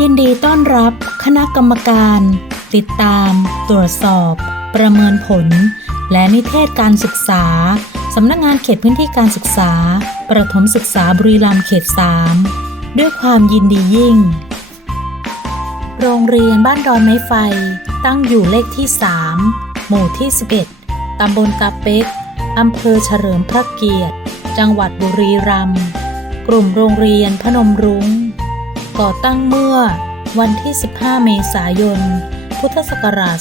ยินดีต้อนรับคณะกรรมการ ติดตาม ตรวจสอบ ประเมินผล และนิเทศการศึกษา สำนักงานเขตพื้นที่การศึกษา ประถมศึกษาบุรีรัมย์เขต 3 ด้วยความยินดียิ่ง โรงเรียนบ้านดอนไม้ไฟ ตั้งอยู่เลขที่ 3 หมู่ที่ 11 ตำบลตาเป็กอำเภอเฉลิมพระเกียรติ จังหวัดบุรีรัมย์กลุ่มโรงเรียนพนมรุง้ง ก่อตั้งเมื่อวันที่ 15 เมษายน พุทธศักราช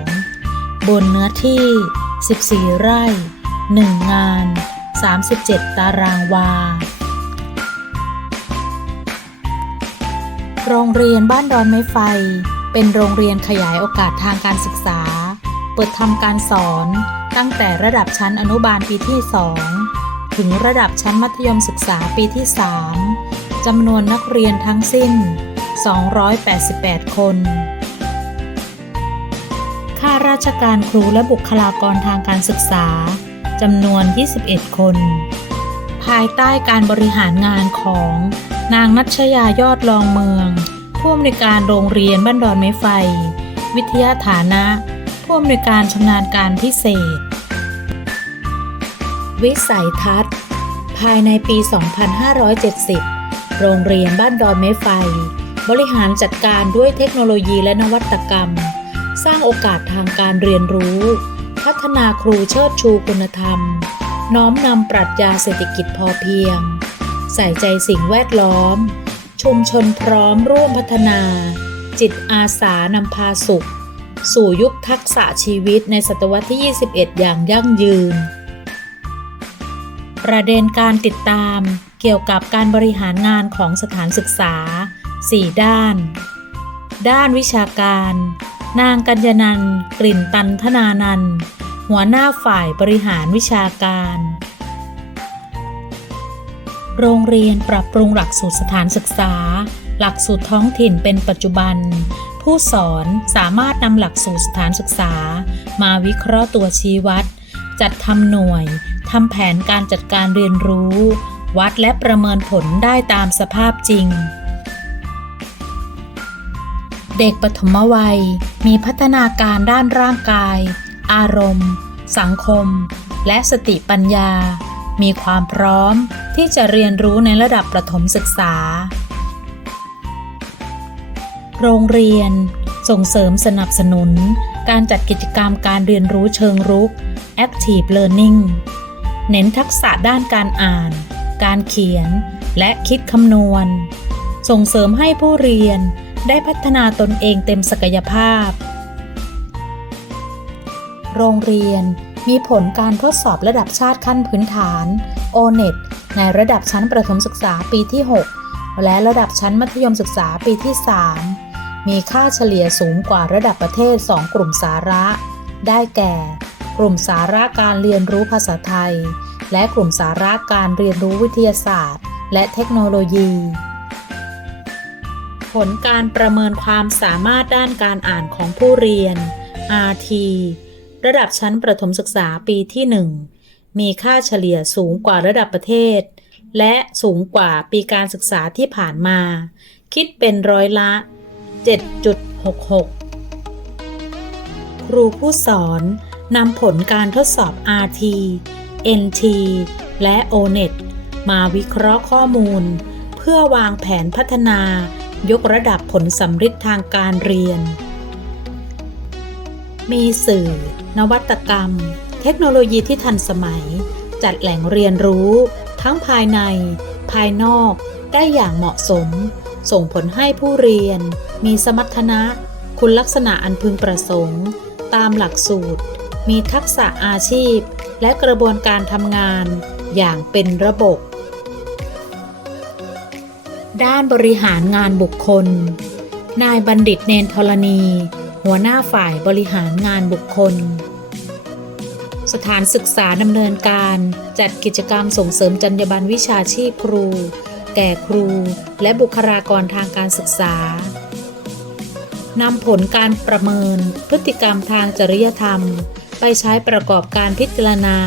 2482 บนเนื้อที่ 14 ไร่ 1 งาน 37 ตารางวา โรงเรียนบ้านดอนไม้ไฟ เป็นโรงเรียนขยายโอกาสทางการศึกษา เปิดทำการสอนตั้งแต่ระดับชั้นอนุบาลปีที่ 2 ถึงระดับชั้นมัธยมศึกษาปีที่ 3 จำนวนนักเรียนทั้งสิ้น 288 คน ข้าราชการครูและบุคลากรทางการศึกษาจำนวน 21 คน ภายใต้การบริหารงานของนางนัชยายอดรองเมือง ผู้อำนวยการโรงเรียนบ้านดอนไม้ไฟ วิทยาฐานะ ผู้อำนวยการชำนาญการพิเศษ วิสัยทัศน์ ภายในปี 2570 โรงเรียนบ้านดอนไม้ไฟ บริหารจัดการด้วยเทคโนโลยีและนวัตกรรม สร้างโอกาสทางการเรียนรู้ พัฒนาครูเชิดชูคุณธรรม น้อมนำปรัชญาเศรษฐกิจพอเพียง ใส่ใจสิ่งแวดล้อม ชุมชนพร้อมร่วมพัฒนา จิตอาสานำพาสุข สู่ยุคทักษะชีวิตในศตวรรษที่ 21 อย่างยั่งยืน ประเด็นการติดตาม เกี่ยวกับการบริหารงานของสถานศึกษา 4 ด้าน ด้านวิชาการ นางกัญญนันกลิ่นตันธนานันหัวหน้าฝ่ายบริหารวิชาการ โรงเรียนปรับปรุงหลักสูตรสถานศึกษา หลักสูตรท้องถิ่นเป็นปัจจุบัน ผู้สอนสามารถนำหลักสูตรสถานศึกษา มาวิเคราะห์ตัวชี้วัด จัดทำหน่วยทำแผนการจัดการเรียนรู้ วัดและประเมินผลได้ตามสภาพจริง เด็กปฐมวัยมีพัฒนาการด้านร่างกาย อารมณ์ สังคม และสติปัญญา มีความพร้อมที่จะเรียนรู้ในระดับประถมศึกษา โรงเรียน ส่งเสริมสนับสนุน การจัดกิจกรรมการเรียนรู้เชิงรุก Active Learning เน้นทักษะด้านการอ่าน การเขียน และคิดคำนวณ ส่งเสริมให้ผู้เรียนได้พัฒนาตนเองเต็มศักยภาพ โรงเรียนมีผลการทดสอบระดับชาติขั้นพื้นฐาน O-NET ในระดับชั้นประถมศึกษาปีที่ 6 และระดับชั้นมัธยมศึกษาปีที่ 3 มีค่าเฉลี่ยสูงกว่าระดับประเทศ 2 กลุ่มสาระ ได้แก่ กลุ่มสาระการเรียนรู้ภาษาไทย และกลุ่มสาระการเรียนรู้วิทยาศาสตร์ และเทคโนโลยี ผลการประเมินความสามารถด้านการอ่านของผู้เรียน RT ระดับชั้นประถมศึกษาปีที่ 1 มีค่าเฉลี่ยสูงกว่าระดับประเทศ และสูงกว่าปีการศึกษาที่ผ่านมา คิดเป็นร้อยละ 7.66 ครูผู้สอนนำผลการทดสอบ RT NT และ ONET มาวิเคราะห์ข้อมูล เพื่อวางแผนพัฒนายกระดับผลสำฤทธิ์ทางการเรียน มีสื่อ นวัตกรรม เทคโนโลยีที่ทันสมัย จัดแหล่งเรียนรู้ ทั้งภายใน ภายนอกได้อย่างเหมาะสม ส่งผลให้ผู้เรียน มีสมรรถนะ คุณลักษณะอันพึงประสงค์ ตามหลักสูตร มีทักษะอาชีพ และกระบวนการทำงานอย่างเป็นระบบ ด้านบริหารงานบุคคล นายบัณฑิตเนนทรณี หัวหน้าฝ่ายบริหารงานบุคคล สถานศึกษาดำเนินการจัดกิจกรรมส่งเสริมจรรยาบรรณวิชาชีพครู แก่ครูและบุคลากรทางการศึกษานำผลการประเมินพฤติกรรมทางจริยธรรม ไปใช้ประกอบการพิจารณา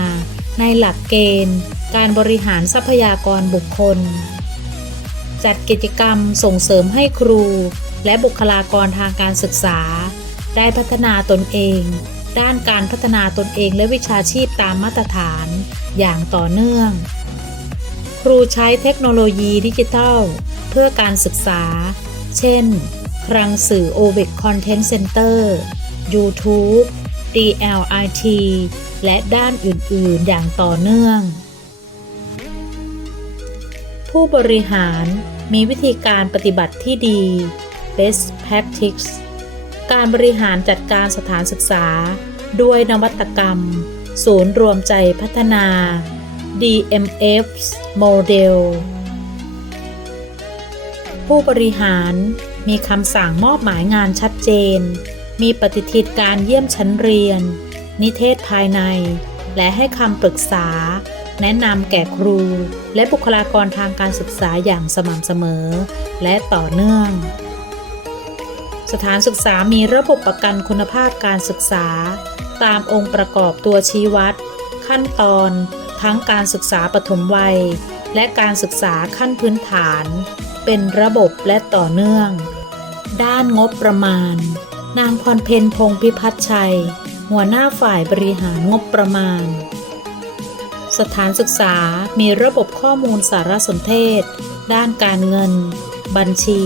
ในหลักเกณฑ์ การบริหารทรัพยากรบุคคล จัดกิจกรรมส่งเสริมให้ครู และบุคลากรทางการศึกษา ได้พัฒนาตนเอง ด้านการพัฒนาตนเองและวิชาชีพตามมาตรฐาน อย่างต่อเนื่อง ครูใช้เทคโนโลยีดิจิทัล เพื่อการศึกษา เช่นคลังสื่อ OBIC Content Center YouTube DLIT และด้านอื่น ๆ อย่างต่อเนื่อง ผู้บริหารมีวิธีการปฏิบัติที่ดี Best Practice การบริหารจัดการสถานศึกษา ด้วยนวัตกรรม ศูนย์รวมใจพัฒนา DMF Model ผู้บริหารมีคำสั่งมอบหมายงานชัดเจน มีปฏิทินการเยี่ยมชั้นเรียน นิเทศภายใน และให้คำปรึกษา แนะนำแก่ครู และบุคลากรทางการศึกษาอย่างสม่ำเสมอ และต่อเนื่อง สถานศึกษามีระบบประกันคุณภาพการศึกษา ตามองค์ประกอบตัวชี้วัด ขั้นตอน ทั้งการศึกษาปฐมวัย และการศึกษาขั้นพื้นฐาน เป็นระบบและต่อเนื่อง ด้านงบประมาณ นางพรเพนพงศ์พิพัฒชัย หัวหน้าฝ่ายบริหารงบประมาณ สถานศึกษามีระบบข้อมูลสารสนเทศ ด้านการเงิน บัญชี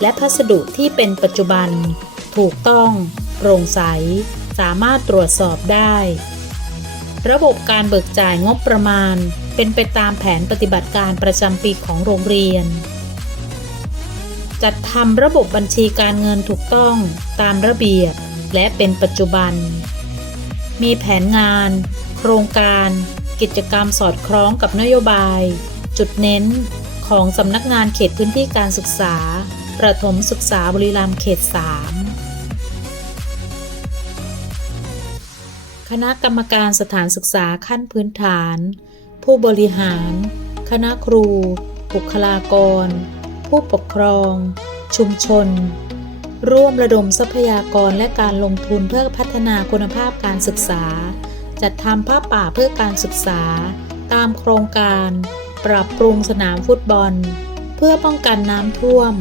และพัสดุที่เป็นปัจจุบัน ถูกต้อง โปร่งใส สามารถตรวจสอบได้ ระบบการเบิกจ่ายงบประมาณ เป็นไปตามแผนปฏิบัติการประจำปีของโรงเรียน จัดทำระบบบัญชีการเงินถูกต้องตามระเบียบและเป็นปัจจุบัน มีแผนงาน โครงการ กิจกรรมสอดคล้องกับนโยบาย จุดเน้นของสำนักงานเขตพื้นที่การศึกษา ประถมศึกษาบุรีรัมย์เขต 3 คณะกรรมการสถานศึกษาขั้นพื้นฐาน ผู้บริหาร คณะครู บุคลากร ผู้ปกครอง ชุมชน ร่วมระดมทรัพยากรและการลงทุนเพื่อพัฒนาคุณภาพการศึกษา จัดทำผ้าป่าเพื่อการศึกษา ตามโครงการ ปรับปรุงสนามฟุตบอล เพื่อป้องกันน้ำท่วม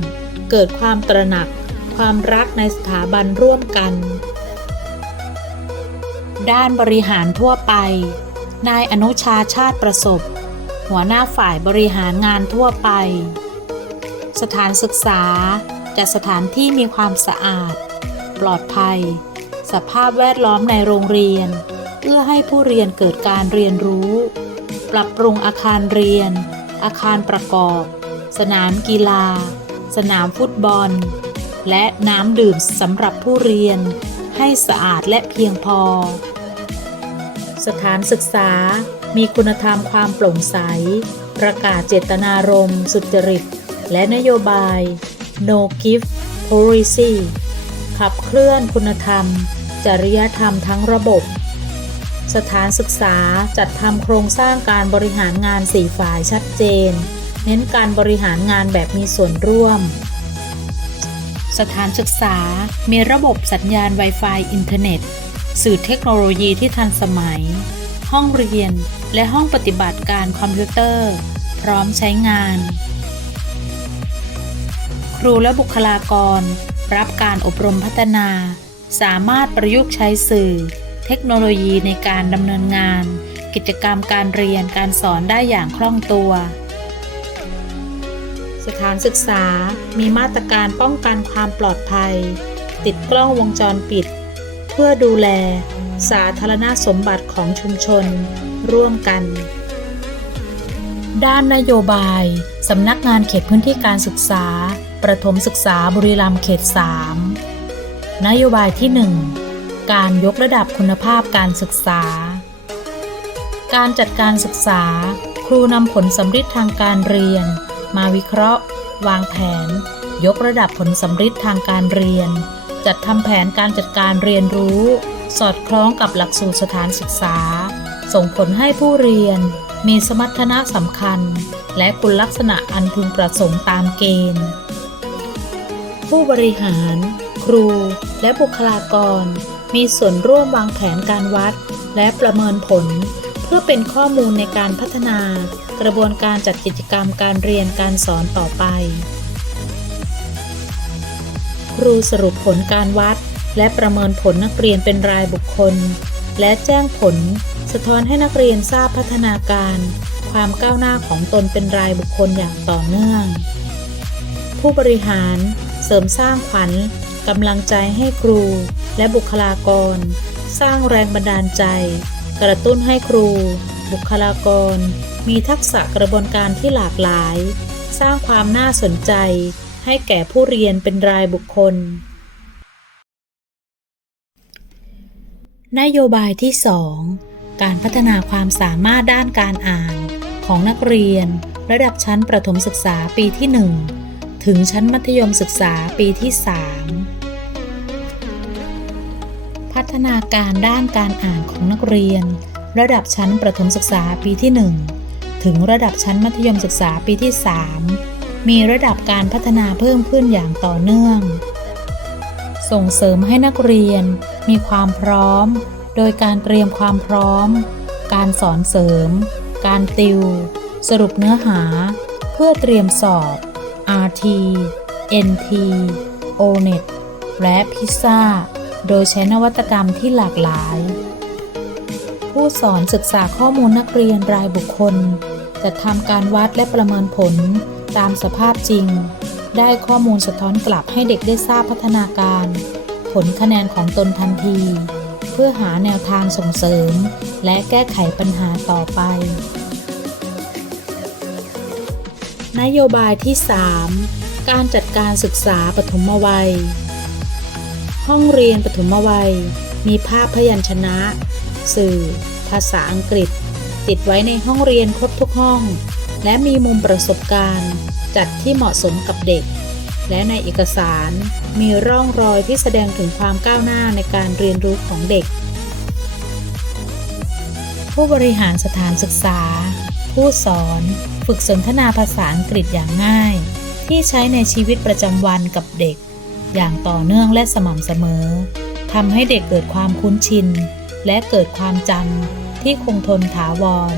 เกิดความตระหนัก ความรักในสถาบันร่วมกัน ด้านบริหารทั่วไป นายอนุชาชาติประสบ หัวหน้าฝ่ายบริหารงานทั่วไป สถานศึกษา จัดสถานที่มีความสะอาด ปลอดภัย สภาพแวดล้อมในโรงเรียนเพื่อให้ผู้เรียนเกิดการเรียนรู้ ปรับปรุงอาคารเรียน อาคารประกอบ สนามกีฬา สนามฟุตบอล และน้ำดื่มสำหรับผู้เรียน ให้สะอาดและเพียงพอ สถานศึกษามีคุณธรรมความโปร่งใส ประกาศเจตนารมณ์สุจริต และนโยบาย No Gift Policy ขับเคลื่อนคุณธรรม จริยธรรมทั้งระบบ สถานศึกษาจัดทำโครงสร้างการบริหารงานสี่ฝ่ายชัดเจน เน้นการบริหารงานแบบมีส่วนร่วม สถานศึกษามีระบบสัญญาณ Wi-Fi อินเทอร์เน็ต สื่อเทคโนโลยีที่ทันสมัย ห้องเรียนและห้องปฏิบัติการคอมพิวเตอร์ พร้อมใช้งาน รูและบุคลากร รับการอบรมพัฒนา สามารถประยุกต์ใช้สื่อ เทคโนโลยีในการดำเนินงาน กิจกรรมการเรียนการสอนได้อย่างคล่องตัว สถานศึกษามีมาตรการป้องกันความปลอดภัย ติดกล้องวงจรปิด เพื่อดูแล สาธารณสมบัติของชุมชน ร่วมกันด้านนโยบาย สำนักงานเขตพื้นที่การศึกษา ประถมศึกษาบุรีรัมย์เขต 3 นโยบายที่ 1 การยกระดับคุณภาพการศึกษา การจัดการศึกษา ครูนำผลสำฤทธิ์ทางการเรียน มาวิเคราะห์ วางแผน ยกระดับผลสำฤทธิ์ทางการเรียน จัดทำแผนการจัดการเรียนรู้ สอดคล้องกับหลักสูตรสถานศึกษา ส่งผลให้ผู้เรียนมีสมรรถนะสำคัญ และคุณลักษณะอันพึงประสงค์ตามเกณฑ์ ผู้บริหาร ครู และบุคลากร มีส่วนร่วมวางแผนการวัด และประเมินผล เพื่อเป็นข้อมูลในการพัฒนา กระบวนการจัดกิจกรรมการเรียนการสอนต่อไป ครูสรุปผลการวัด และประเมินผลนักเรียนเป็นรายบุคคล และแจ้งผล สะท้อนให้นักเรียนทราบพัฒนาการ ความก้าวหน้าของตนเป็นรายบุคคลอย่างต่อเนื่องผู้บริหาร เสริมสร้างขวัญกำลังใจให้ครู และบุคลากร สร้างแรงบันดาลใจ กระตุ้นให้ครู บุคลากร มีทักษะกระบวนการที่หลากหลาย สร้างความน่าสนใจ ให้แก่ผู้เรียนเป็นรายบุคคล นโยบายที่ 2 การพัฒนาความสามารถด้านการอ่าน ของนักเรียน ระดับชั้นประถมศึกษาปีที่ 1 ถึงชั้นมัธยมศึกษาปีที่ 3 พัฒนาการด้านการอ่านของนักเรียน ระดับชั้นประถมศึกษาปีที่ 1 ถึงระดับชั้นมัธยมศึกษาปีที่ 3 มีระดับการพัฒนาเพิ่มขึ้นอย่างต่อเนื่อง ส่งเสริมให้นักเรียนมีความพร้อม โดยการเตรียมความพร้อม การสอนเสริม การติว สรุปเนื้อหา เพื่อเตรียมสอบ RT NT ONET และพิซซ่า โดยใช้นวัตกรรมที่หลากหลาย ผู้สอนศึกษาข้อมูลนักเรียนรายบุคคลจะทำการวัดและประเมินผลตามสภาพจริง ได้ข้อมูลสะท้อนกลับให้เด็กได้ทราบพัฒนาการ ผลคะแนนของตนทันที เพื่อหาแนวทางส่งเสริม และแก้ไขปัญหาต่อไป นโยบายที่ 3 การจัดการศึกษาปฐมวัย ห้องเรียนปฐมวัย มีภาพพยัญชนะ สื่อ ภาษาอังกฤษ ติดไว้ในห้องเรียนครบทุกห้อง และมีมุมประสบการณ์ จัดที่เหมาะสมกับเด็ก และในเอกสารมีร่องรอยที่แสดงถึงความก้าวหน้าในการเรียนรู้ของเด็ก ผู้บริหารสถานศึกษา ผู้สอน ฝึกสนทนาภาษาอังกฤษอย่างง่าย ที่ใช้ในชีวิตประจำวันกับเด็ก อย่างต่อเนื่องและสม่ำเสมอทำให้เด็กเกิดความคุ้นชิน และเกิดความจำที่คงทนถาวร